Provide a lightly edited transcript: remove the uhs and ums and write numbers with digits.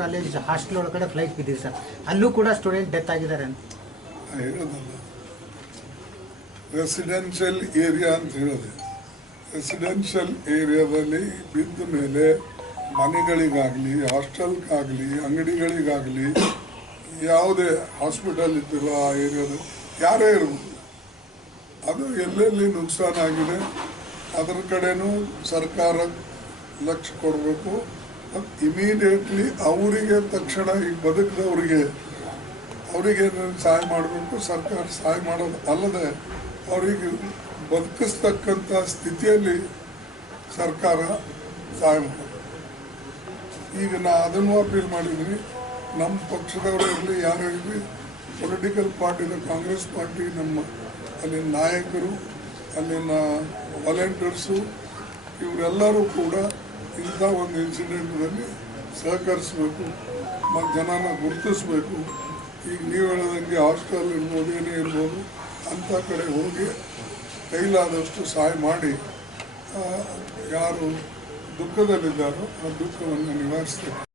College hostel ಒಳಗಡೆ flight ಬಿದ್ದಿದೆ sir, ಅಲ್ಲೂ ಕೂಡ ಸ್ಟೂಡೆಂಟ್ ಡೆತ್ ಆಗಿದ್ದಾರೆ ಅಂತ ಹೇಳೋದಲ್ಲ. ರೆಸಿಡೆನ್ಷಿಯಲ್ ಏರಿಯಾ ಅಂತ ಹೇಳೋದು. ರೆಸಿಡೆನ್ಷಿಯಲ್ ಏರಿಯಾದಲ್ಲಿ ಬಿದ್ದ ಮೇಲೆ ಮನೆಗಳಿಗಾಗಲಿ, ಹಾಸ್ಟೆಲ್ಗಾಗಲಿ, ಅಂಗಡಿಗಳಿಗಾಗಲಿ, ಯಾವುದೇ ಹಾಸ್ಪಿಟಲ್ ಇದ್ದಿಲ್ಲ ಆ ಏರಿಯಾದಲ್ಲಿ ಯಾರೇ ಇರ್ಬೋದು, ಅದು ಎಲ್ಲೆಲ್ಲಿ ನುಕ್ಸಾನ ಆಗಿದೆ ಅದರ ಕಡೆನೂ ಸರ್ಕಾರ ಲಕ್ಷ್ಯ ಕೊಡಬೇಕು. ಇಮಿಡಿಯೇಟ್ಲಿ ಅವರಿಗೆ ತಕ್ಷಣ ಈಗ ಬದುಕಿದವರಿಗೆ ಸಹಾಯ ಮಾಡಬೇಕು. ಸರ್ಕಾರ ಸಹಾಯ ಮಾಡೋದು ಅಲ್ಲದೆ ಅವರಿಗೆ ಬದುಕಿಸ್ತಕ್ಕಂಥ ಸ್ಥಿತಿಯಲ್ಲಿ ಸರ್ಕಾರ ಸಹಾಯ ಮಾಡೋದು. ಈಗ ಅದನ್ನು ಅಪೀಲ್ ಮಾಡಿದ್ರಿ, ನಮ್ಮ ಪಕ್ಷದವರು ಇರಲಿ ಯಾರೇ ಇರಲಿ, ಪೊಲಿಟಿಕಲ್ ಪಾರ್ಟಿನ ಕಾಂಗ್ರೆಸ್ ಪಾರ್ಟಿ, ನಮ್ಮ ಅಲ್ಲಿನ ನಾಯಕರು, ಅಲ್ಲಿನ ವಾಲಂಟಿಯರ್ಸು, ಇವರೆಲ್ಲರೂ ಕೂಡ ಇಂಥ ಒಂದು ಇನ್ಸಿಡೆಂಟ್ನಲ್ಲಿ ಸಹಕರಿಸಬೇಕು ಮತ್ತು ಜನನ ಗುರುತಿಸಬೇಕು. ಈಗ ನೀವು ಹೇಳೋದಂಗೆ ಹಾಸ್ಟೆಲ್ ಇರ್ಬೋದು, ಏನೇ ಇರ್ಬೋದು, ಅಂಥ ಕಡೆ ಹೋಗಿ ಕೈಲಾದಷ್ಟು ಸಹಾಯ ಮಾಡಿ ಯಾರು ದುಃಖದಲ್ಲಿದ್ದಾರೋ ಆ ದುಃಖವನ್ನು ನಿವಾರಿಸಬೇಕು.